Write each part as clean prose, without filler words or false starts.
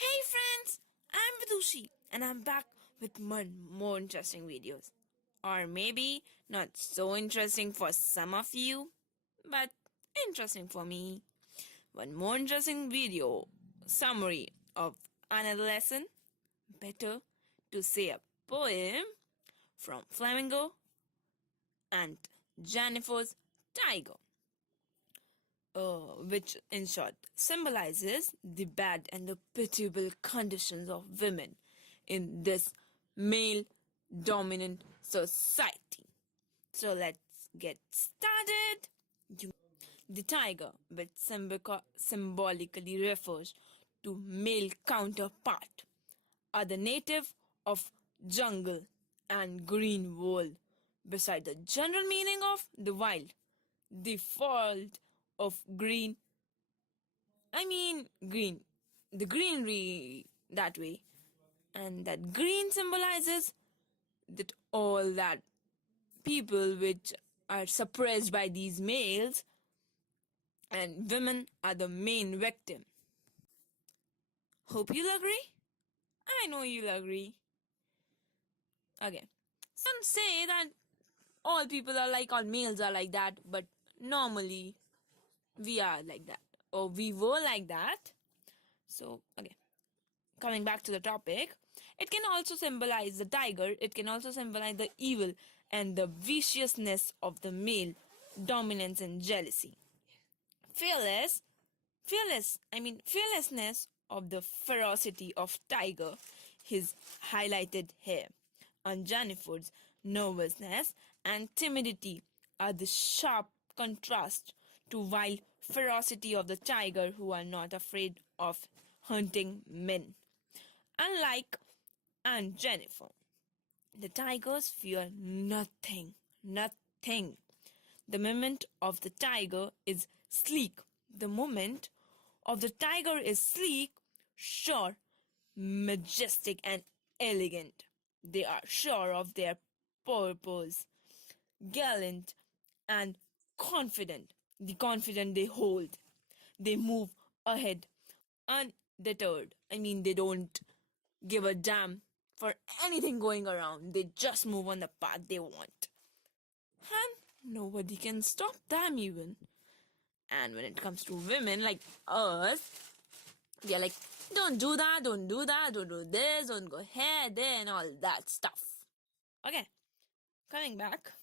Hey friends, I'm Vidushi and I'm back with more interesting videos. Or maybe not so interesting for some of you, but interesting for me. One more interesting video summary of another lesson. Better to say a poem from Flamingo and Jennifer's Tiger. Which in short symbolizes the bad and the pitiable conditions of women in this male dominant society. So let's get started. The tiger, which symbolically refers to male counterpart, are the native of jungle and green world, beside the general meaning of the wild. The fault of green, green, the greenery that way, and that green symbolizes that all that people which are suppressed by these males, and women are the main victim. Hope you'll agree. I know you'll agree. Okay. Some say that all people are like, all males are like that, but normally we are like that, or we were like that. So, okay. Coming back to the topic, it can also symbolize the tiger, it can also symbolize the evil and the viciousness of the male dominance and jealousy. Fearlessness of the ferocity of tiger is highlighted here. On Jennifer's nervousness and timidity are the sharp contrast to wild ferocity of the tiger, who are not afraid of hunting men. Unlike Aunt Jennifer, the tigers fear nothing. Nothing. The movement of the tiger is sleek. The movement of the tiger is sleek, sure, majestic, and elegant. They are sure of their purpose, gallant, and confident. The confident they hold. They move ahead undeterred. They don't give a damn for anything going around. They just move on the path they want. And nobody can stop them even. And when it comes to women like us, we are like, don't do that, don't do that, don't do this, don't go here, there, and all that stuff. Okay, coming back.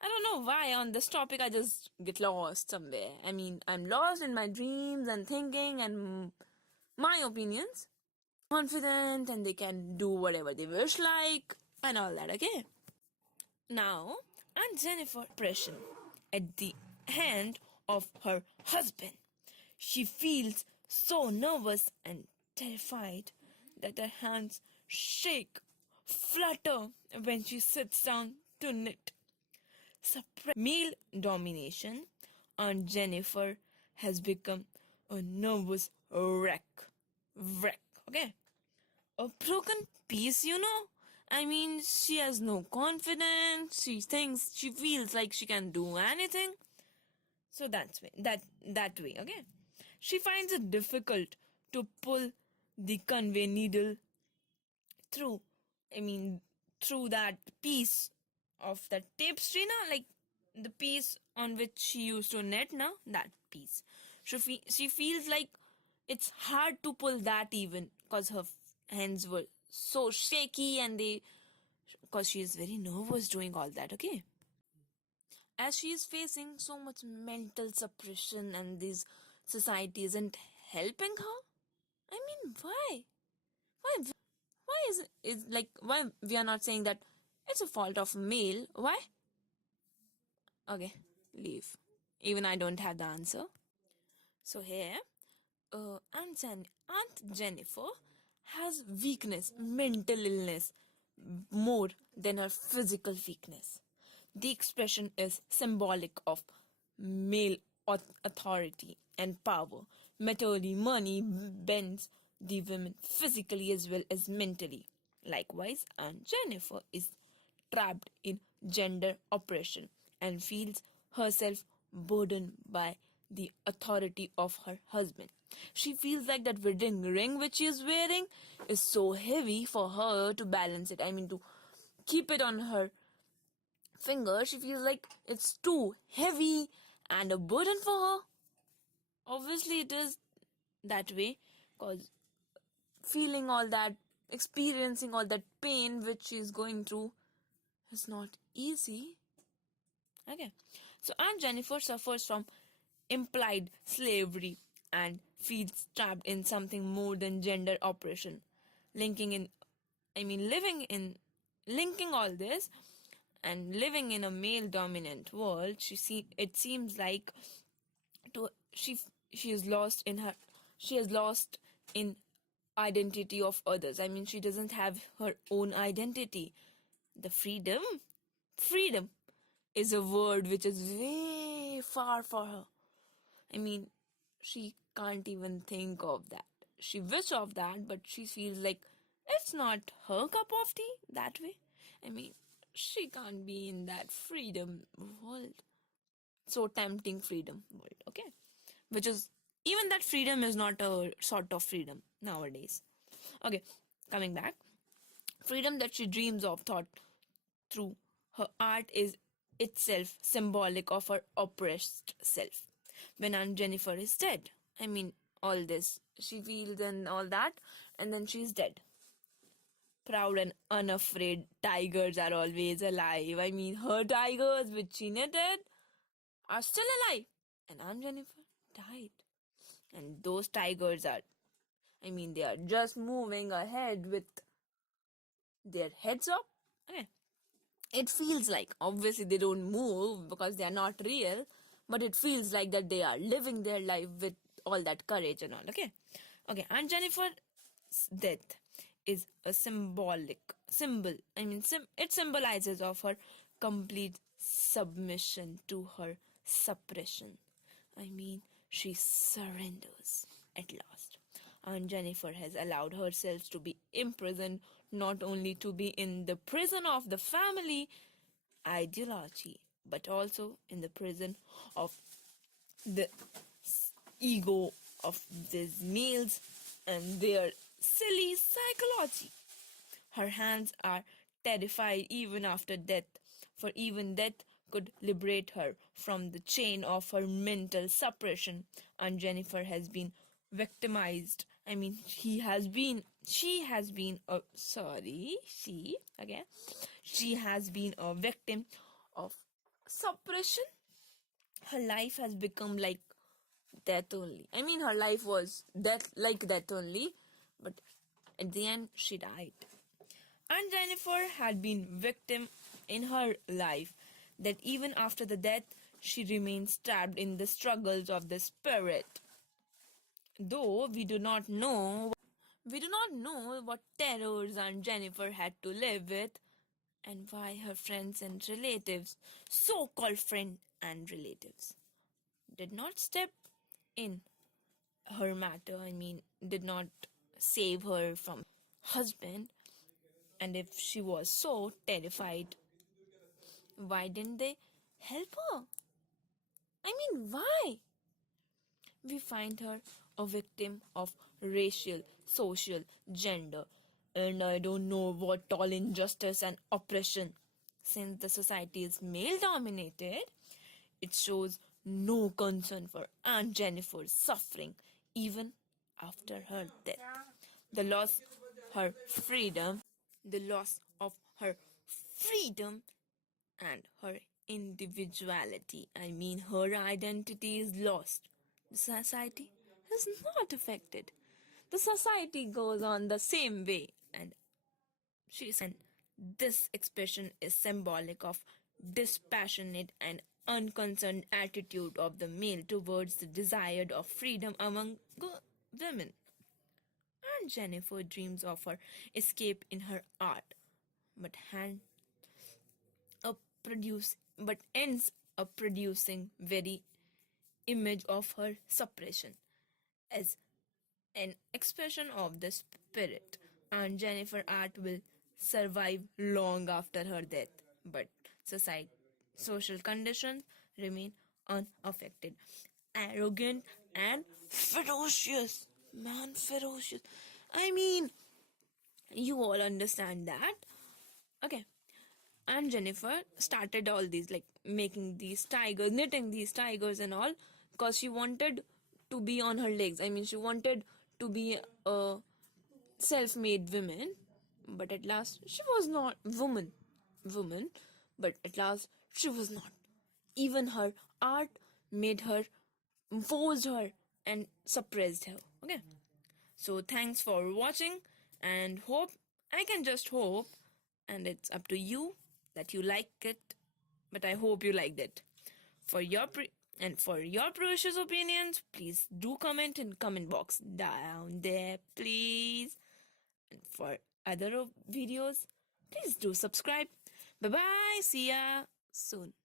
I don't know why on this topic I just get lost somewhere. I'm lost in my dreams and thinking and my opinions. Confident and they can do whatever they wish like and all that, okay? Now, Aunt Jennifer depression at the hand of her husband. She feels so nervous and terrified that her hands shake, flutter when she sits down to knit. Male domination on Jennifer has become a nervous wreck. Okay? A broken piece, she has no confidence. She feels like she can do anything. So that way, okay? She finds it difficult to pull the convey needle through, through that piece of that tapestry, like the piece on which she used to knit, that piece. She feels like it's hard to pull that even because her hands were so shaky and because she is very nervous doing all that, okay? As she is facing so much mental suppression and this society isn't helping her. Why? Why is like, why we are not saying that it's a fault of male? Why? Okay, leave. Even I don't have the answer. So here, Aunt Jennifer has weakness, mental illness, more than her physical weakness. The expression is symbolic of male authority and power. Materially, money bends the women physically as well as mentally. Likewise, Aunt Jennifer is trapped in gender oppression and feels herself burdened by the authority of her husband. She feels like that wedding ring which she is wearing is so heavy for her to balance it. I mean, to keep it on her finger, she feels like it's too heavy and a burden for her. Obviously, it is that way because feeling all that, experiencing all that pain which she is going through is not easy. Okay, so Aunt Jennifer suffers from implied slavery and feels trapped in something more than gender oppression. Linking in, I mean, living in, linking all this and living in a male dominant world, it seems like to she is lost in her, she has lost in identity of others. I mean, she doesn't have her own identity. The freedom is a word which is way far for her. I mean, she can't even think of that. She wishes of that, but she feels like it's not her cup of tea that way. I mean, she can't be in that freedom world. So tempting freedom world, okay? Which is, even that freedom is not a sort of freedom nowadays. Okay, coming back. Freedom that she dreams of thought through her art is itself symbolic of her oppressed self. When Aunt Jennifer is dead, I mean, all this, she feels and all that, and then she's dead. Proud and unafraid tigers are always alive. I mean, her tigers, which she knitted, are still alive. And Aunt Jennifer died. And those tigers are, I mean, they are just moving ahead with their heads up. Okay. It feels like, obviously, they don't move because they are not real, but it feels like that they are living their life with all that courage and all. Okay. Okay. Aunt Jennifer's death is a symbol. I mean, it symbolizes of her complete submission to her suppression. I mean, she surrenders at last. Aunt Jennifer has allowed herself to be imprisoned, not only to be in the prison of the family ideology, but also in the prison of the ego of these males and their silly psychology. Her hands are terrified even after death, for even death could liberate her from the chain of her mental suppression. And Jennifer has been victimized. I mean, she has been a, sorry, she, okay, she has been a victim of suppression. Her life has become like death only. I mean, her life was death only, but at the end, she died. And Jennifer had been victim in her life that even after the death, she remains trapped in the struggles of the spirit. Though we do not know what terrors Aunt Jennifer had to live with and why her friends and relatives, so-called friend and relatives, did not step in her matter. I mean, did not save her from husband. And if she was so terrified, why didn't they help her? I mean, why? We find her a victim of racial, social, gender, and I don't know what all injustice and oppression. Since the society is male dominated, it shows no concern for Aunt Jennifer's suffering even after her death. The loss her freedom, the loss of her freedom and her individuality. I mean, her identity is lost. The society is not affected. The society goes on the same way, and this expression is symbolic of dispassionate and unconcerned attitude of the male towards the desire of freedom among women. And Jennifer dreams of her escape in her art, but hand up produce but ends up producing very image of her suppression as an expression of the spirit. And Jennifer art will survive long after her death, but society social conditions remain unaffected. arrogant and ferocious. Man, ferocious. I mean, you all understand that. Okay. And Jennifer started all these, like making these tigers, knitting these tigers and all, because she wanted to be on her legs. I mean, she wanted to be a self-made woman, but at last she was not woman, but at last she was not. Even her art made her, forced her, and suppressed her. Okay. So thanks for watching, and hope, I can just hope, and it's up to you that you like it, but I hope you liked it. For your and for your precious opinions, please do comment in comment box down there, please. And for other videos, please do subscribe. Bye bye. See ya soon.